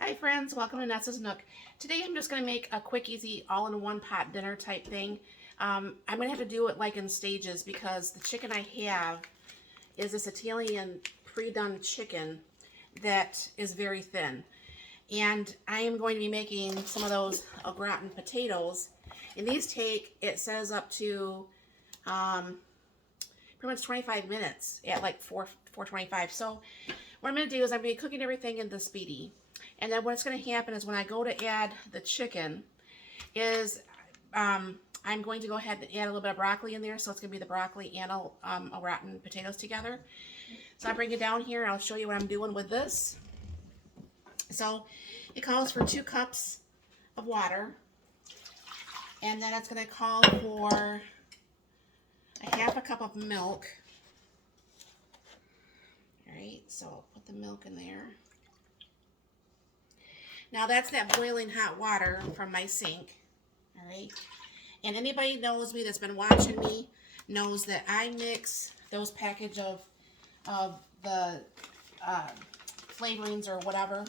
Hi friends, welcome to Nessa's Nook. Today I'm just going to make a quick, easy, all-in-one pot dinner type thing. I'm going to have to do it like in stages because the chicken I have is this Italian pre-done chicken that is very thin. And I am going to be making some of those au gratin potatoes. And these take, it says up to pretty much 25 minutes at like 425. So what I'm going to do is I'm going to be cooking everything in the Speedi. And then what's going to happen is when I go to add the chicken is I'm going to go ahead and add a little bit of broccoli in there. So it's going to be the broccoli and au gratin potatoes together. So I bring it down here. I'll show you what I'm doing with this. So it calls for 2 cups of water. And then it's going to call for a half a cup of milk. All right, so I'll put the milk in there. Now that's that boiling hot water from my sink, all right? And anybody knows me that's been watching me knows that I mix those package of the flavorings or whatever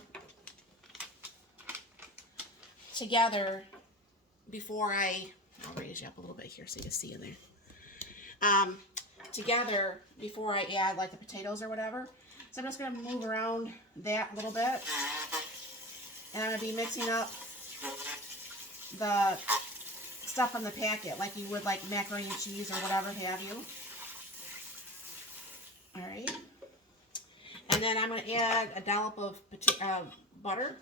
together before I'll raise you up a little bit here so you can see in there. Together before I add like the potatoes or whatever. So I'm just going to move around that a little bit. And I'm going to be mixing up the stuff from the packet like you would like macaroni and cheese or whatever have you. Alright. And then I'm going to add a dollop of butter.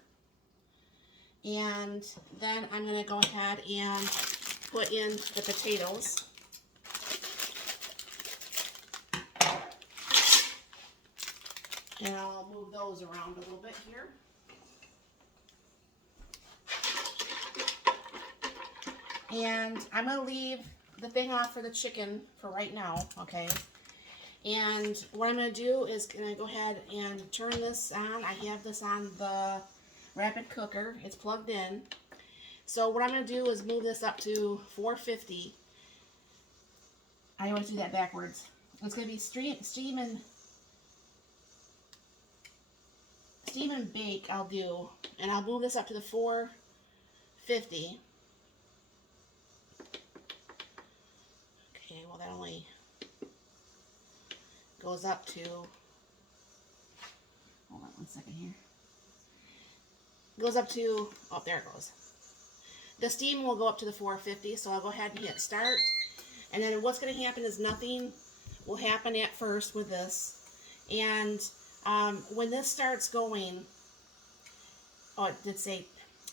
And then I'm going to go ahead and put in the potatoes. And I'll move those around a little bit here. And I'm going to leave the thing off for the chicken for right now, okay? And what I'm going to do is going to go ahead and turn this on. I have this on the rapid cooker. It's plugged in. So what I'm going to do is move this up to 450. I always do that backwards. It's going to be steam and bake I'll do. And I'll move this up to the 450. Okay, well that only goes up to, hold on one second here. Goes up to, oh there it goes. The steam will go up to the 450, so I'll go ahead and hit start. And then what's going to happen is nothing will happen at first with this. And when this starts going, oh it did say,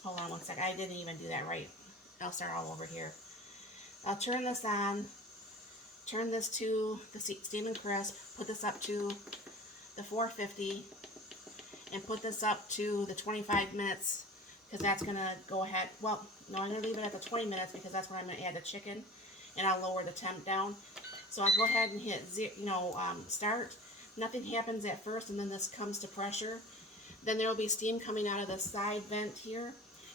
hold on one second, I didn't even do that right. I'll start all over here. I'll turn this on. Turn this to the steam and crisp, put this up to the 450, and put this up to the 25 minutes, because that's going to go ahead, well, no, I'm going to leave it at the 20 minutes, because that's when I'm going to add the chicken, and I'll lower the temp down. So I'll go ahead and hit start. Nothing happens at first, and then this comes to pressure. Then there will be steam coming out of the side vent here,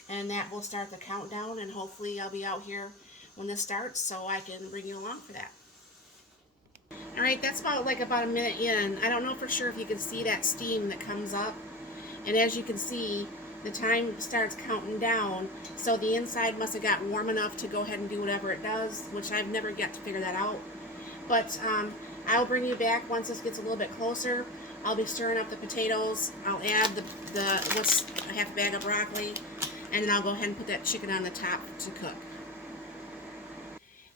and that will start the countdown, and hopefully I'll be out here when this starts, so I can bring you along for that. Alright, that's about a minute in. I don't know for sure if you can see that steam that comes up. And as you can see, the time starts counting down. So the inside must have got warm enough to go ahead and do whatever it does, which I've never yet to figure that out. But I'll bring you back once this gets a little bit closer. I'll be stirring up the potatoes. I'll add what's a half bag of broccoli. And then I'll go ahead and put that chicken on the top to cook.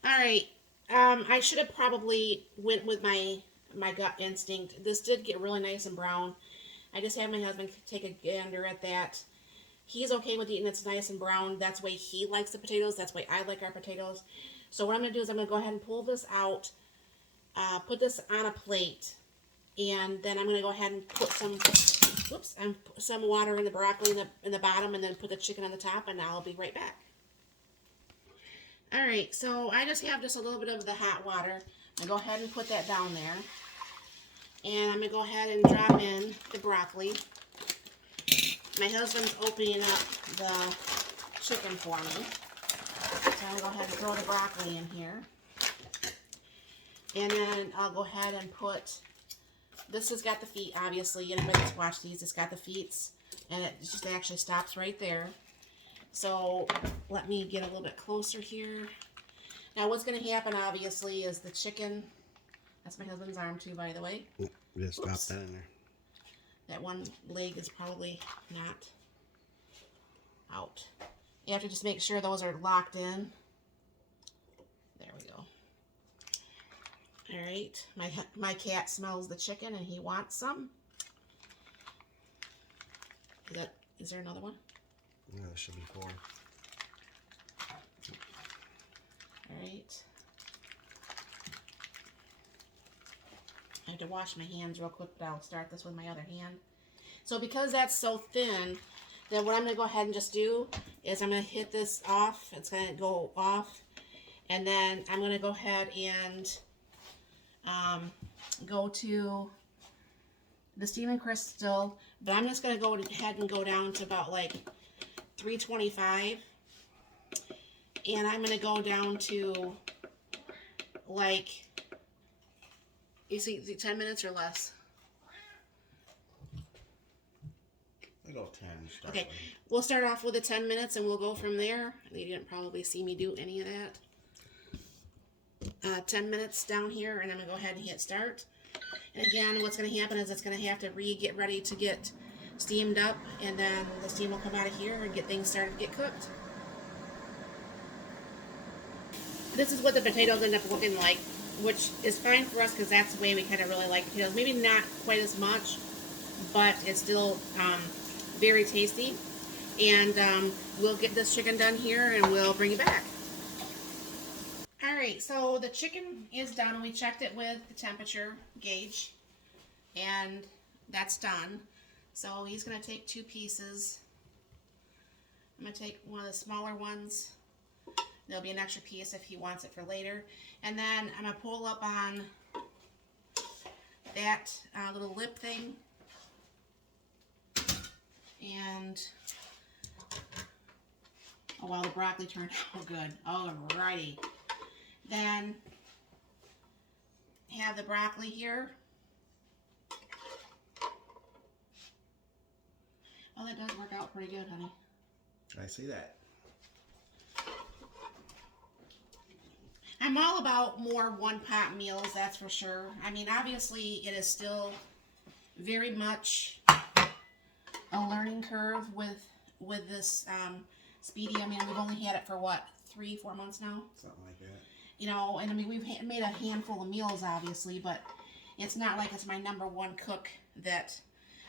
Alright. I should have probably went with my gut instinct. This did get really nice and brown. I just had my husband take a gander at that. He's okay with eating it's nice and brown. That's the way he likes the potatoes. That's the way I like our potatoes. So what I'm going to do is I'm going to go ahead and pull this out, put this on a plate, and then I'm going to go ahead and put some water in the broccoli in the bottom, and then put the chicken on the top, and I'll be right back. Alright, so I just have a little bit of the hot water. I'm going to go ahead and put that down there. And I'm going to go ahead and drop in the broccoli. My husband's opening up the chicken for me. So I'm going to go ahead and throw the broccoli in here. And then I'll go ahead and put this has got the feet, obviously. Anybody that's watched these, it's got the feet. And it just actually stops right there. So let me get a little bit closer here. Now what's going to happen, obviously, is the chicken... That's my husband's arm, too, by the way. Just stop that in there. That one leg is probably not out. You have to just make sure those are locked in. There we go. All right. My cat smells the chicken and he wants some. Is there another one? No, there should be 4. All right. I have to wash my hands real quick, but I'll start this with my other hand. So because that's so thin, then what I'm going to go ahead and just do is I'm going to hit this off. It's going to go off. And then I'm going to go ahead and go to the steaming crystal. But I'm just going to go ahead and go down to about like 325. And I'm going to go down to like... You see 10 minutes or less? I go 10. Okay, we'll start off with the 10 minutes and we'll go from there. You didn't probably see me do any of that. 10 minutes down here, and I'm going to go ahead and hit start. And again, what's going to happen is it's going to have to get ready to get steamed up, and then the steam will come out of here and get things started to get cooked. This is what the potatoes end up looking like, which is fine for us because that's the way we kind of really like potatoes. Maybe not quite as much, but it's still very tasty. And we'll get this chicken done here and we'll bring it back. Alright, so the chicken is done. We checked it with the temperature gauge, and that's done. So he's going to take 2 pieces. I'm going to take one of the smaller ones. There'll be an extra piece if he wants it for later. And then I'm going to pull up on that little lip thing. And, oh wow, the broccoli turned out good. Alrighty. Then have the broccoli here. Oh, that does work out pretty good, honey. I see that. I'm all about more one-pot meals, that's for sure. I mean, obviously, it is still very much a learning curve with this Speedi. I mean, we've only had it for, what, 3-4 months now? Something like that. You know, and I mean, we've made a handful of meals, obviously, but it's not like it's my #1 cook that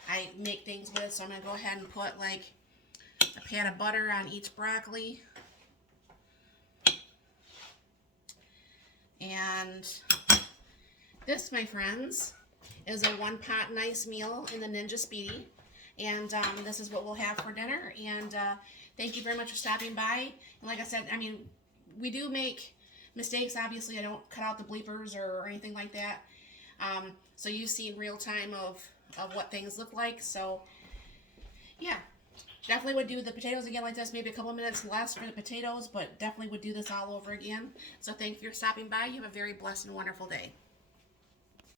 I make things with. So I'm going to go ahead and put, like, a pat of butter on each broccoli. And this, my friends, is a one-pot nice meal in the Ninja Speedi. And this is what we'll have for dinner. And thank you very much for stopping by. And like I said, I mean, we do make mistakes. Obviously, I don't cut out the bleepers or anything like that. So you see real time of what things look like. So, yeah. Definitely would do the potatoes again like this, maybe a couple minutes less for the potatoes, but definitely would do this all over again. So thank you for stopping by. You have a very blessed and wonderful day.